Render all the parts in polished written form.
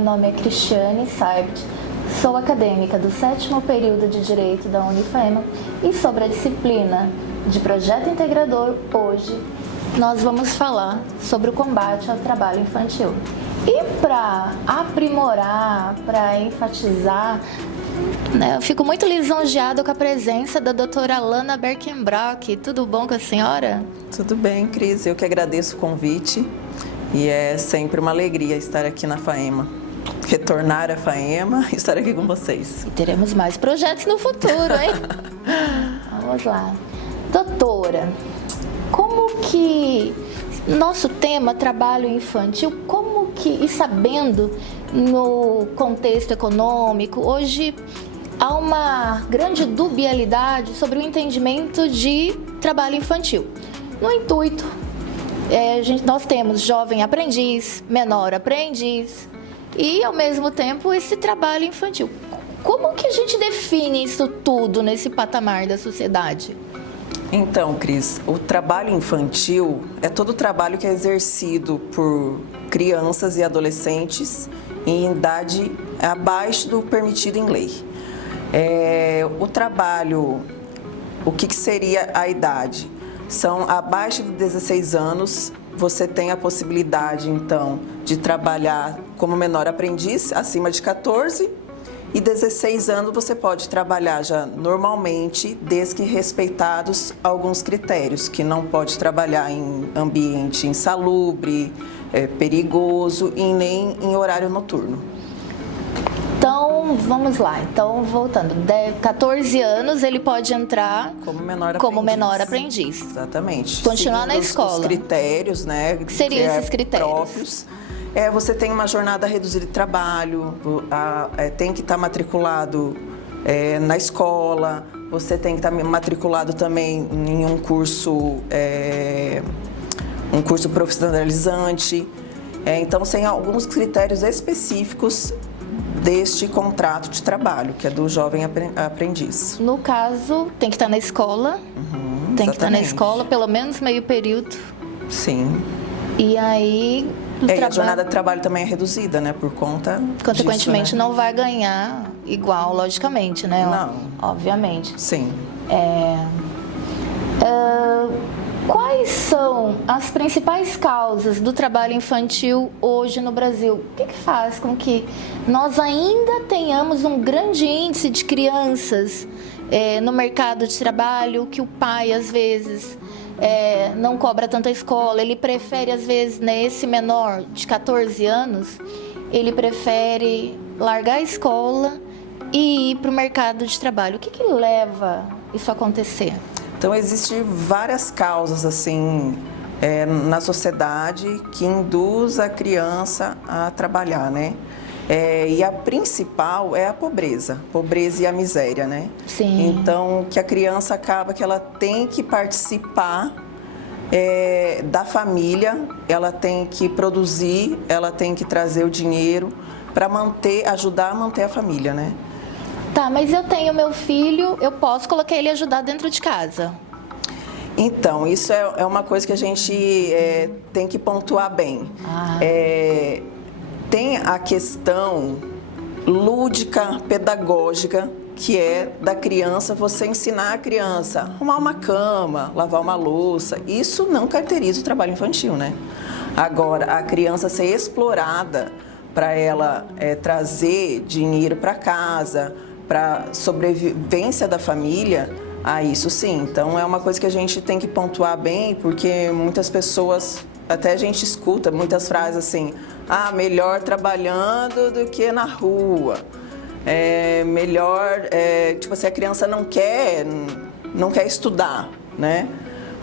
meu nome é Cristiane Saibt, sou acadêmica do 7º período de Direito da Unifaema e sobre a disciplina de Projeto Integrador, hoje nós vamos falar sobre o combate ao trabalho infantil. E para aprimorar, para enfatizar, eu fico muito lisonjeada com a presença da doutora Lana Berkenbrock. Tudo bom com a senhora? Tudo bem, Cris. Eu que agradeço o convite e é sempre uma alegria estar aqui na FAEMA. Retornar à FAEMA e estar aqui com vocês. E teremos mais projetos no futuro, hein? Vamos lá. Doutora, como que nosso tema, trabalho infantil, e sabendo no contexto econômico, hoje há uma grande dubialidade sobre o entendimento de trabalho infantil. No intuito, nós temos jovem aprendiz, menor aprendiz e, ao mesmo tempo, esse trabalho infantil. Como que a gente define isso tudo nesse patamar da sociedade? Então, Cris, o trabalho infantil é todo o trabalho que é exercido por crianças e adolescentes em idade abaixo do permitido em lei. O trabalho, o que seria a idade? São abaixo de 16 anos, você tem a possibilidade, então, de trabalhar como menor aprendiz, acima de 14, e 16 anos você pode trabalhar já normalmente, desde que respeitados alguns critérios, que não pode trabalhar em ambiente insalubre, perigoso e nem em horário noturno. Então, vamos lá. Então, voltando, 14 anos ele pode entrar como menor aprendiz. Exatamente. Continuar na escola. Os critérios, né? Que seriam esses critérios? Próprios. Você tem uma jornada reduzida de trabalho, tem que estar matriculado na escola, você tem que estar matriculado também em um curso profissionalizante. Então, tem alguns critérios específicos deste contrato de trabalho, que é do jovem aprendiz. No caso, tem que estar na escola, tem que estar na escola pelo menos meio período. Sim. E aí... E a jornada de trabalho também é reduzida, né? Por conta consequentemente, disso, né? não vai ganhar igual, logicamente, né? Não. Obviamente. Sim. Quais são as principais causas do trabalho infantil hoje no Brasil? O que faz com que nós ainda tenhamos um grande índice de crianças no mercado de trabalho, que o pai, às vezes... não cobra tanta escola, ele prefere, às vezes, esse menor de 14 anos, ele prefere largar a escola e ir para o mercado de trabalho. O que leva isso a acontecer? Então, existem várias causas, assim, na sociedade que induz a criança a trabalhar, né? E a principal é a pobreza e a miséria, né? Sim. Então, que a criança acaba que ela tem que participar da família, ela tem que produzir, ela tem que trazer o dinheiro para ajudar a manter a família, né? Tá, mas eu tenho meu filho, eu posso colocar ele ajudar dentro de casa? Então, isso é uma coisa que a gente tem que pontuar bem. Tem a questão lúdica, pedagógica, que é da criança, você ensinar a criança a arrumar uma cama, lavar uma louça. Isso não caracteriza o trabalho infantil, né? Agora, a criança ser explorada para ela trazer dinheiro para casa, para sobrevivência da família, isso sim. Então, é uma coisa que a gente tem que pontuar bem, porque muitas pessoas... Até a gente escuta muitas frases assim, melhor trabalhando do que na rua. Melhor, tipo assim, a criança não quer estudar, né?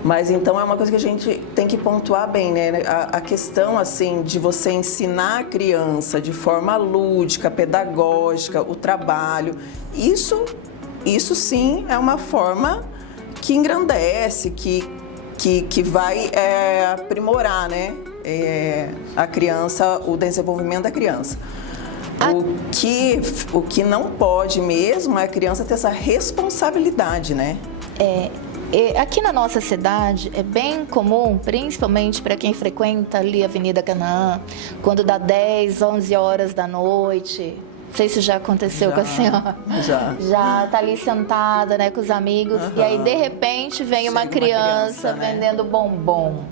Mas então é uma coisa que a gente tem que pontuar bem, né? A questão, assim, de você ensinar a criança de forma lúdica, pedagógica, o trabalho, isso sim é uma forma que engrandece, que vai aprimorar, né, a criança, o desenvolvimento da criança. O que não pode mesmo é a criança ter essa responsabilidade, né? Aqui na nossa cidade é bem comum, principalmente para quem frequenta ali a Avenida Canaã, quando dá 10, 11 horas da noite. Não sei se já aconteceu com a senhora. Já tá ali sentada, né, com os amigos. E aí, de repente, vem uma criança né? vendendo bombom.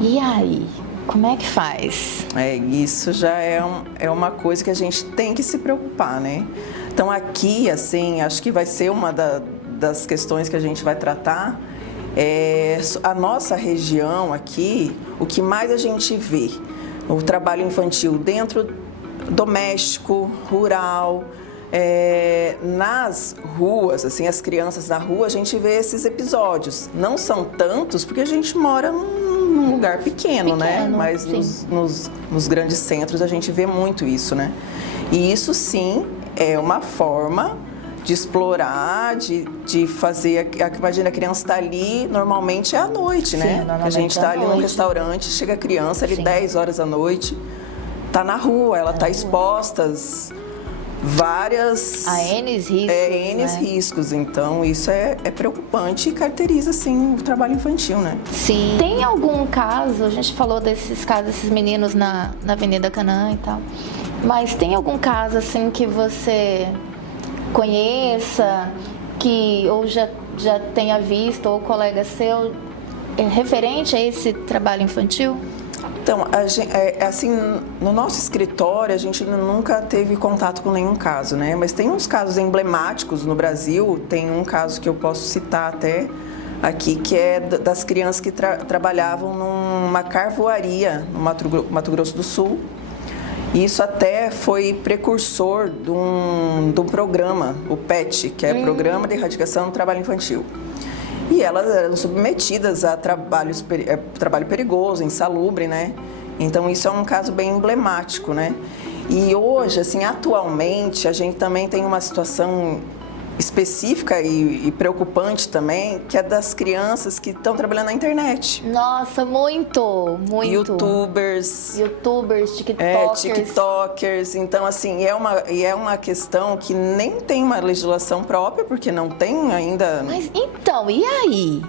E aí, como é que faz? Isso já é uma coisa que a gente tem que se preocupar, né? Então, aqui, assim, acho que vai ser uma das questões que a gente vai tratar. A nossa região aqui, o que mais a gente vê, o trabalho infantil dentro doméstico, rural, nas ruas, assim, as crianças na rua, a gente vê esses episódios. Não são tantos, porque a gente mora num lugar pequeno, né? Mas nos grandes centros a gente vê muito isso, né? E isso sim é uma forma de explorar, de fazer. Imagina, a criança está ali, normalmente é à noite, né? A gente está ali num restaurante, chega a criança ali 10 horas da noite, está na rua, ela está exposta várias... A N riscos, riscos. Então, isso é preocupante e caracteriza, assim, o trabalho infantil, né? Sim. Tem algum caso, a gente falou desses casos, desses meninos na Avenida Canaã e tal, mas tem algum caso, assim, que você conheça, que ou já tenha visto, ou colega seu, referente a esse trabalho infantil? Então, assim, no nosso escritório, a gente nunca teve contato com nenhum caso, né? Mas tem uns casos emblemáticos no Brasil, tem um caso que eu posso citar até aqui, que é das crianças que trabalhavam numa carvoaria no Mato Grosso do Sul. E isso até foi precursor de um programa, o PET, que é Programa de Erradicação do Trabalho Infantil. E elas eram submetidas a trabalho perigoso, insalubre, né? Então, isso é um caso bem emblemático, né? E hoje, assim, atualmente, a gente também tem uma situação específica e preocupante também, que é das crianças que estão trabalhando na internet. Nossa, muito. YouTubers, TikTokers. Então, assim, é uma questão que nem tem uma legislação própria, porque não tem ainda... Mas, então, e aí?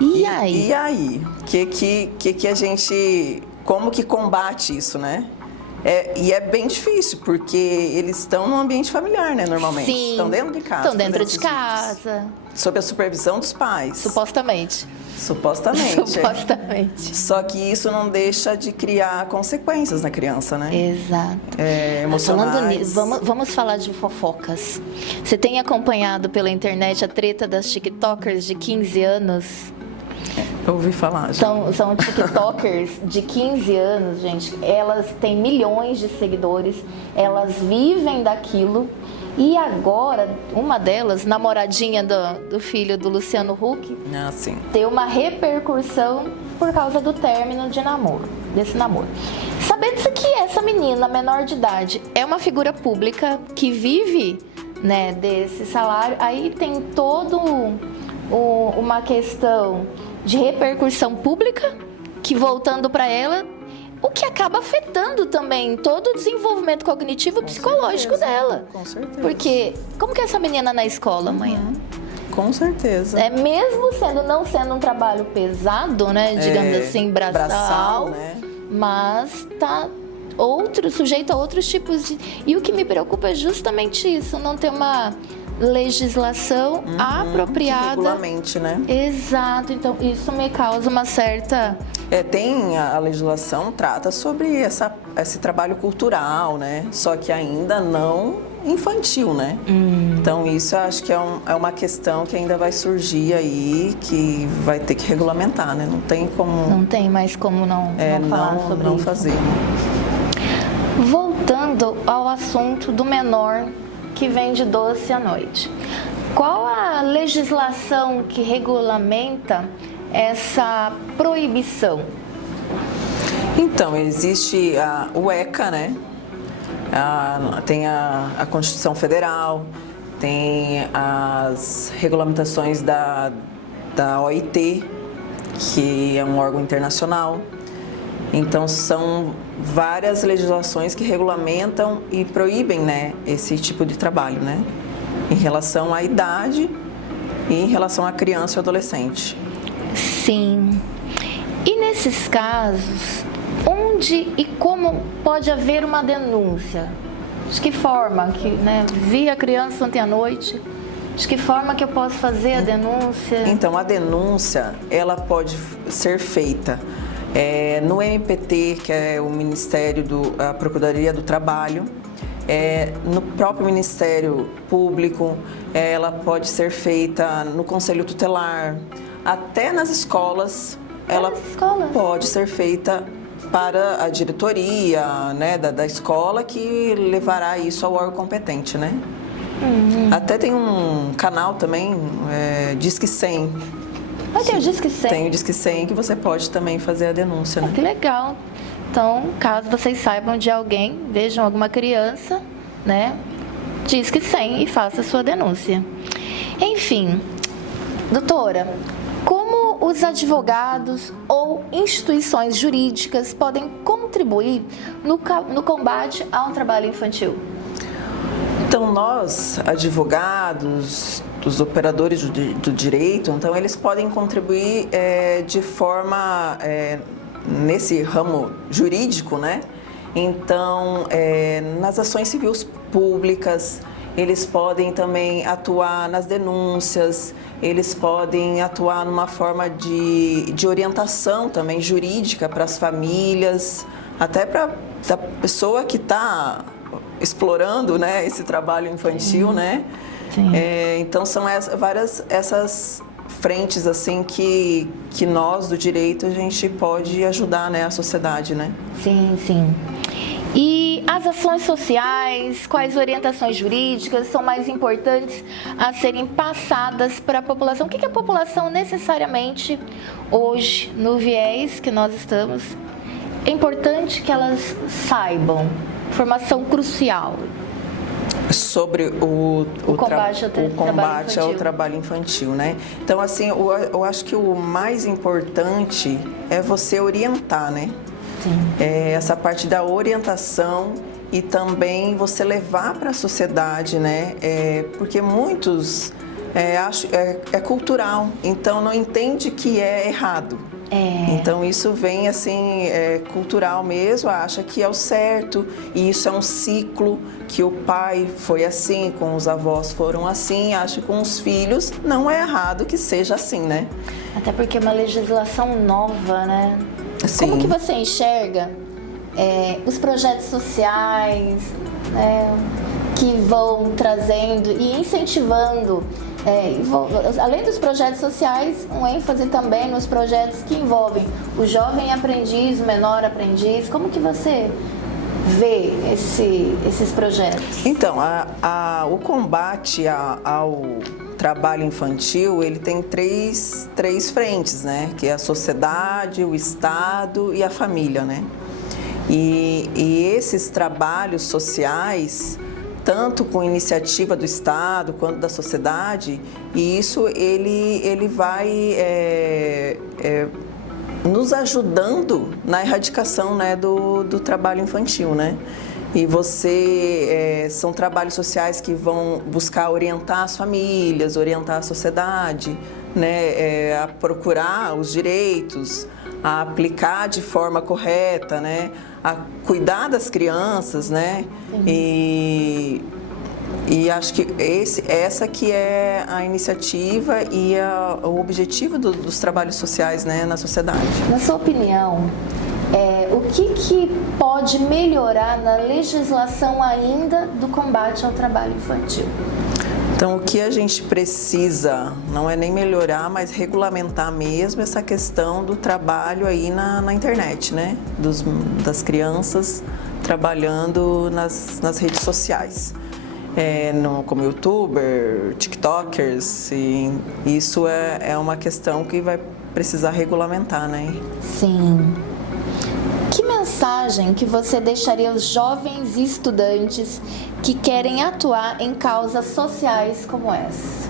E aí? Que a gente... Como que combate isso, né? E é bem difícil, porque eles estão no ambiente familiar, né, normalmente. Sim. Estão dentro de casa. Estão dentro de casa. Sob a supervisão dos pais. Supostamente. Só que isso não deixa de criar consequências na criança, né? Exato. Emocionais. Falando nisso, vamos falar de fofocas. Você tem acompanhado pela internet a treta das TikTokers de 15 anos? Eu ouvi falar. São TikTokers de 15 anos, gente. Elas têm milhões de seguidores, elas vivem daquilo. E agora, uma delas, namoradinha do filho do Luciano Huck, tem uma repercussão por causa do término desse namoro. Sabendo que essa menina, menor de idade, é uma figura pública que vive, né, desse salário, aí tem todo uma questão de repercussão pública, que voltando para ela, o que acaba afetando também todo o desenvolvimento cognitivo e psicológico dela. Com certeza. Porque como que é essa menina na escola amanhã? Com certeza. Mesmo não sendo um trabalho pesado, né, digamos assim, braçal, né? Mas tá sujeito a outros tipos de... E o que me preocupa é justamente isso, não ter uma legislação apropriada. Regulamente, né? Exato, então isso me causa uma certa... Tem a legislação trata sobre esse trabalho cultural, né? Só que ainda não infantil, né? Então isso eu acho que é uma questão que ainda vai surgir aí, que vai ter que regulamentar, né? Não tem como... Não tem mais como não falar sobre não isso. fazer. Voltando ao assunto do menor que vende doce à noite. Qual a legislação que regulamenta essa proibição? Então, existe o ECA, né? Tem a Constituição Federal, tem as regulamentações da OIT, que é um órgão internacional. Então, são várias legislações que regulamentam e proíbem, né, esse tipo de trabalho, né, em relação à idade e em relação à criança e adolescente. Sim. E nesses casos, onde e como pode haver uma denúncia? De que forma? Vi a criança ontem à noite. De que forma que eu posso fazer a denúncia? Então, a denúncia, ela pode ser feita no MPT, que é o Ministério a Procuradoria do Trabalho, no próprio Ministério Público, ela pode ser feita no Conselho Tutelar, até nas escolas, ela pode ser feita para a diretoria, né, da escola, que levará isso ao órgão competente, né? Até tem um canal também, Disque 100. Tem o Disque 100? Tem o Disque 100 que você pode também fazer a denúncia, né? Que legal. Então, caso vocês saibam de alguém, vejam alguma criança, né? Disque 100 e faça a sua denúncia. Enfim, doutora, como os advogados ou instituições jurídicas podem contribuir no combate ao trabalho infantil? Então, nós, advogados, os operadores do direito, então eles podem contribuir de forma, nesse ramo jurídico, né? Então, nas ações civis públicas, eles podem também atuar nas denúncias, eles podem atuar numa forma de orientação também jurídica para as famílias, até para a pessoa que está explorando, né, esse trabalho infantil, né? Sim. Então são várias essas frentes assim que nós do direito a gente pode ajudar, né, a sociedade, né? Sim, sim. E as ações sociais, quais orientações jurídicas são mais importantes a serem passadas para a população? O que a população necessariamente hoje, no viés que nós estamos, é importante que elas saibam? Informação crucial. Sobre o combate ao trabalho infantil, né? Então, assim, eu acho que o mais importante é você orientar, né? Sim. Essa parte da orientação e também você levar para a sociedade, né? Porque muitos é cultural, então não entende que é errado. Então isso vem assim, cultural mesmo, acha que é o certo, e isso é um ciclo, que o pai foi assim, com os avós foram assim, acha que com os filhos não é errado que seja assim, né? Até porque é uma legislação nova, né? Sim. Como que você enxerga os projetos sociais, né, que vão trazendo e incentivando, além dos projetos sociais, um ênfase também nos projetos que envolvem o jovem aprendiz, o menor aprendiz? Como que você vê esses projetos? Então, o combate ao trabalho infantil, ele tem três frentes, né? Que é a sociedade, o Estado e a família, né? E esses trabalhos sociais, tanto com iniciativa do Estado quanto da sociedade, e isso ele vai nos ajudando na erradicação, né, do trabalho infantil, né? E são trabalhos sociais que vão buscar orientar as famílias, orientar a sociedade, né, a procurar os direitos, a aplicar de forma correta, né, a cuidar das crianças, né? E acho que essa que é a iniciativa e o objetivo dos trabalhos sociais, né, na sociedade. Na sua opinião, o que pode melhorar na legislação ainda do combate ao trabalho infantil? Então, o que a gente precisa não é nem melhorar, mas regulamentar mesmo essa questão do trabalho aí na internet, né? Das crianças trabalhando nas redes sociais. Como youtuber, tiktokers, e isso é uma questão que vai precisar regulamentar, né? Sim. Que mensagem que você deixaria aos jovens e estudantes que querem atuar em causas sociais como essa?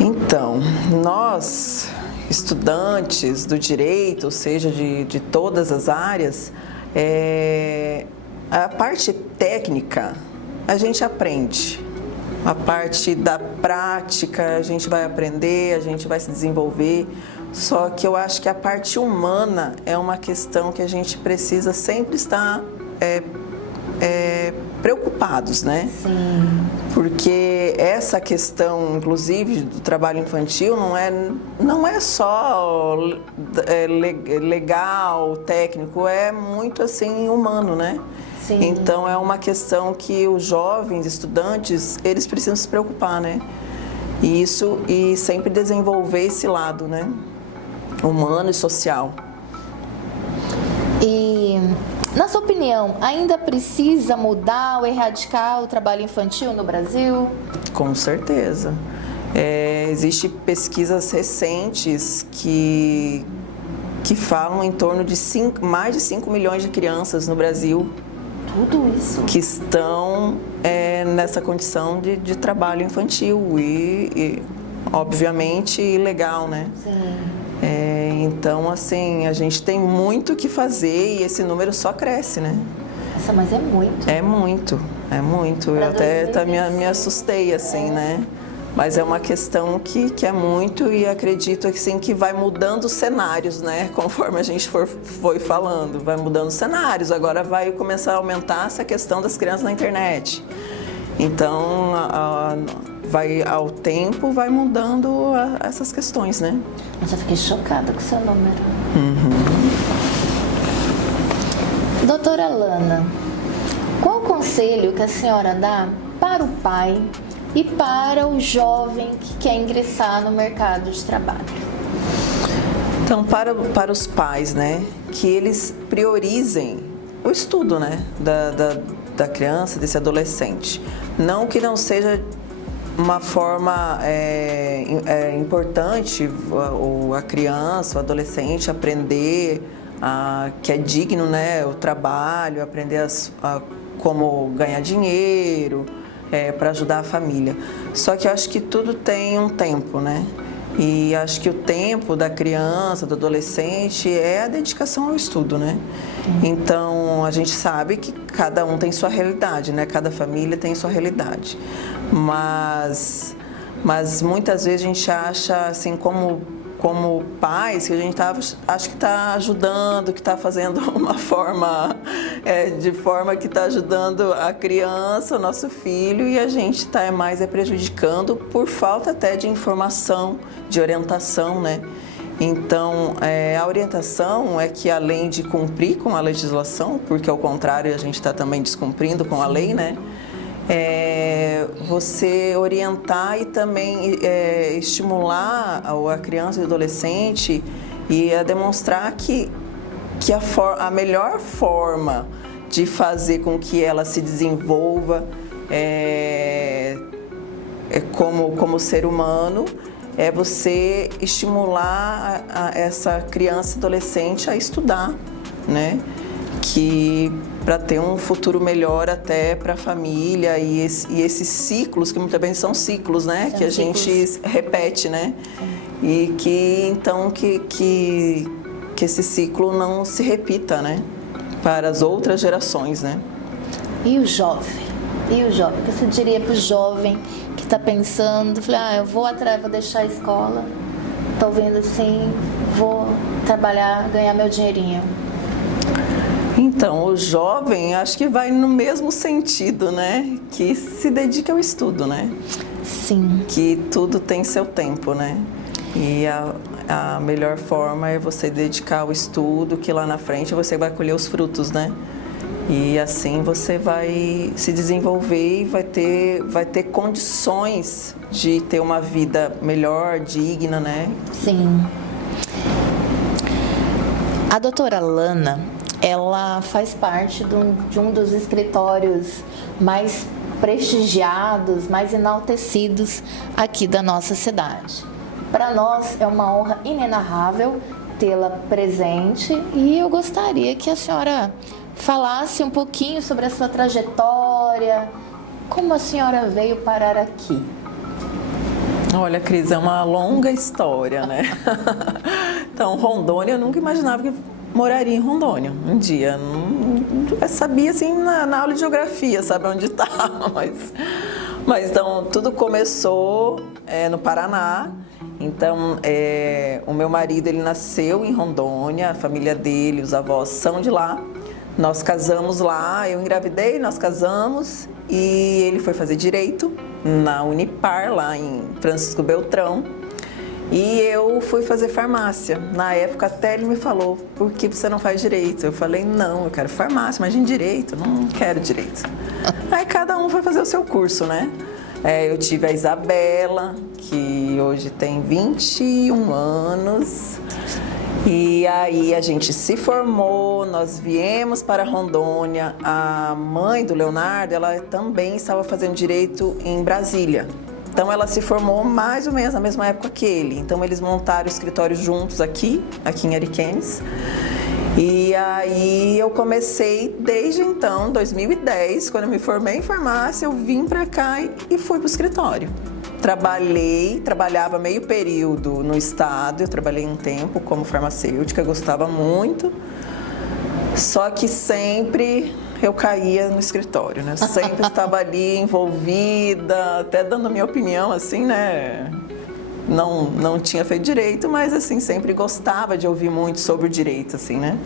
Então, nós, estudantes do direito, ou seja, de todas as áreas, a parte técnica a gente aprende, A parte da prática, a gente vai aprender, a gente vai se desenvolver. Só que eu acho que a parte humana é uma questão que a gente precisa sempre estar preocupados, né? Sim. Porque essa questão, inclusive, do trabalho infantil não é só legal, técnico, é muito assim humano, né? Sim. Então é uma questão que os jovens estudantes, eles precisam se preocupar, né? E sempre desenvolver esse lado, né? Humano e social. E, na sua opinião, ainda precisa mudar ou erradicar o trabalho infantil no Brasil? Com certeza. Existem pesquisas recentes que falam em torno de mais de 5 milhões de crianças no Brasil. Tudo isso? Que estão nessa condição de trabalho infantil e obviamente, ilegal, né? Sim. Então, assim, a gente tem muito o que fazer e esse número só cresce, né? Nossa, mas é muito. É muito, é muito. Eu até me assustei, assim, né? Mas é uma questão que é muito e acredito assim, que vai mudando os cenários, né? Conforme a gente foi falando, vai mudando os cenários. Agora vai começar a aumentar essa questão das crianças na internet. Então, ao tempo, vai mudando essas questões, né? Nossa, eu fiquei chocada com o seu número. Doutora Lana, qual o conselho que a senhora dá para o pai e para o jovem que quer ingressar no mercado de trabalho? Então, para os pais, né, que eles priorizem o estudo, né, da criança, desse adolescente. Não que não seja uma forma importante a criança, o adolescente aprender que é digno, né, o trabalho, aprender como ganhar dinheiro, para ajudar a família. Só que eu acho que tudo tem um tempo, né? E acho que o tempo da criança, do adolescente, é a dedicação ao estudo, né? Então, a gente sabe que cada um tem sua realidade, né? Cada família tem sua realidade. Mas muitas vezes a gente acha, assim, como pais, que a gente acho que está ajudando, que está fazendo uma forma, de forma que está ajudando a criança, o nosso filho, e a gente está mais prejudicando por falta até de informação, de orientação, né? Então, a orientação é que além de cumprir com a legislação, porque ao contrário a gente está também descumprindo com a lei, né? Você orientar e também estimular a criança e o adolescente e a demonstrar que a melhor forma de fazer com que ela se desenvolva como ser humano é você estimular essa criança e adolescente a estudar, né? Para ter um futuro melhor até para a família e esses ciclos, que muitas vezes são ciclos, né? Que a gente repete, né? E que esse ciclo não se repita, né? Para as outras gerações, né? E o jovem? O que você diria para o jovem que está pensando, eu vou deixar a escola, estou vendo assim, vou trabalhar, ganhar meu dinheirinho? Então, o jovem, acho que vai no mesmo sentido, né? Que se dedica ao estudo, né? Sim. Que tudo tem seu tempo, né? E a melhor forma é você dedicar ao estudo, que lá na frente você vai colher os frutos, né? E assim você vai se desenvolver e vai ter condições de ter uma vida melhor, digna, né? Sim. A doutora Lana, ela faz parte de um dos escritórios mais prestigiados, mais enaltecidos aqui da nossa cidade. Para nós é uma honra inenarrável tê-la presente e eu gostaria que a senhora falasse um pouquinho sobre a sua trajetória, como a senhora veio parar aqui. Olha, Cris, é uma longa história, né? Então, Rondônia, eu nunca imaginava que moraria em Rondônia um dia. Eu sabia, assim, na aula de geografia, sabe onde estava, Mas então, tudo começou no Paraná. Então, o meu marido, ele nasceu em Rondônia, a família dele, os avós são de lá. Nós casamos lá, eu engravidei, nós casamos e ele foi fazer Direito na Unipar, lá em Francisco Beltrão. E eu fui fazer farmácia. Na época até ele me falou, por que você não faz Direito? Eu falei, não, eu quero farmácia, imagina Direito, não quero Direito. Aí cada um foi fazer o seu curso, né? Eu tive a Isabela, que hoje tem 21 anos. E aí a gente se formou, nós viemos para Rondônia. A mãe do Leonardo, ela também estava fazendo Direito em Brasília. Então ela se formou mais ou menos na mesma época que ele. Então eles montaram o escritório juntos aqui em Ariquemes. E aí eu comecei desde então, 2010, quando eu me formei em farmácia, eu vim para cá e fui para o escritório. Trabalhava meio período no estado, eu trabalhei um tempo como farmacêutica, gostava muito, só que sempre eu caía no escritório, né? Sempre estava ali envolvida, até dando a minha opinião, assim, né? Não tinha feito direito, mas assim, sempre gostava de ouvir muito sobre o direito, assim, né?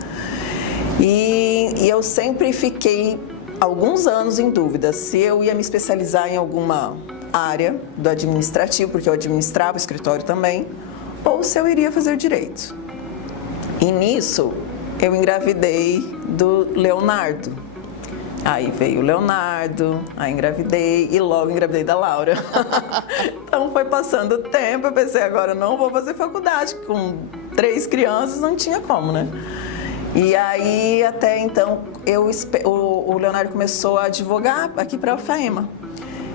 E eu sempre fiquei alguns anos em dúvida se eu ia me especializar em alguma área do administrativo, porque eu administrava o escritório também, ou se eu iria fazer direito. E nisso, eu engravidei do Leonardo. Aí veio o Leonardo, aí engravidei e logo engravidei da Laura. Então foi passando o tempo, eu pensei, agora eu não vou fazer faculdade, com 3 crianças não tinha como, né? E aí até então o Leonardo começou a advogar aqui para a FAEMA.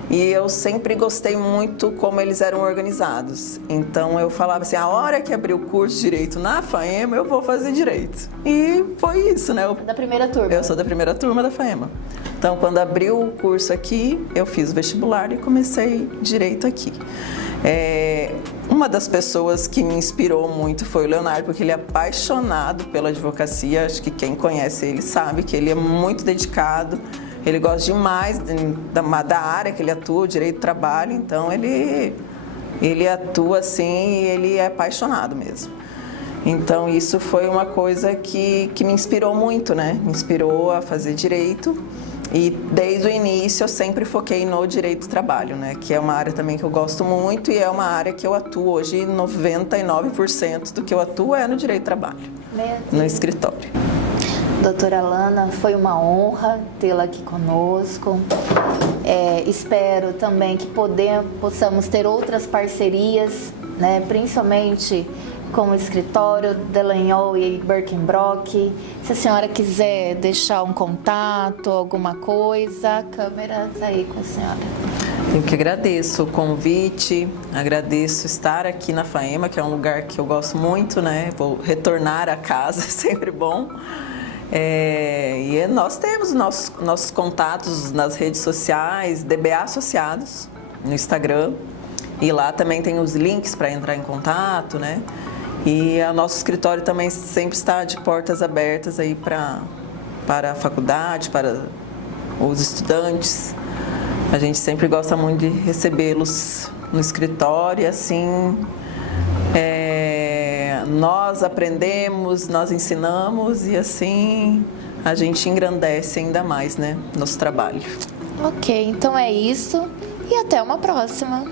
E eu sempre gostei muito como eles eram organizados. Então eu falava assim, a hora que abrir o curso de Direito na FAEMA, eu vou fazer Direito. E foi isso, né? Da primeira turma? Eu sou da primeira turma da FAEMA. Então quando abriu o curso aqui, eu fiz o vestibular e comecei Direito aqui. Uma das pessoas que me inspirou muito foi o Leonardo, porque ele é apaixonado pela advocacia. Acho que quem conhece ele sabe que ele é muito dedicado. Ele gosta demais da área que ele atua, o direito do trabalho, então ele atua assim e ele é apaixonado mesmo. Então isso foi uma coisa que me inspirou muito, né? Me inspirou a fazer direito e desde o início eu sempre foquei no direito do trabalho, né? Que é uma área também que eu gosto muito e é uma área que eu atuo hoje, 99% do que eu atuo é no direito do trabalho, no escritório. Doutora Lana, foi uma honra tê-la aqui conosco. Espero também que possamos ter outras parcerias, né? Principalmente com o escritório Delanhol e Birkenbrock. Se a senhora quiser deixar um contato, alguma coisa, a câmera está aí com a senhora. Eu que agradeço o convite, agradeço estar aqui na FAEMA, que é um lugar que eu gosto muito, né? Vou retornar a casa, é sempre bom. E nós temos nossos contatos nas redes sociais, DBA Associados, no Instagram. E lá também tem os links para entrar em contato, né? E o nosso escritório também sempre está de portas abertas aí para a faculdade, para os estudantes. A gente sempre gosta muito de recebê-los no escritório, assim... nós aprendemos, nós ensinamos e assim a gente engrandece ainda mais, né, nosso trabalho. Ok, então é isso e até uma próxima.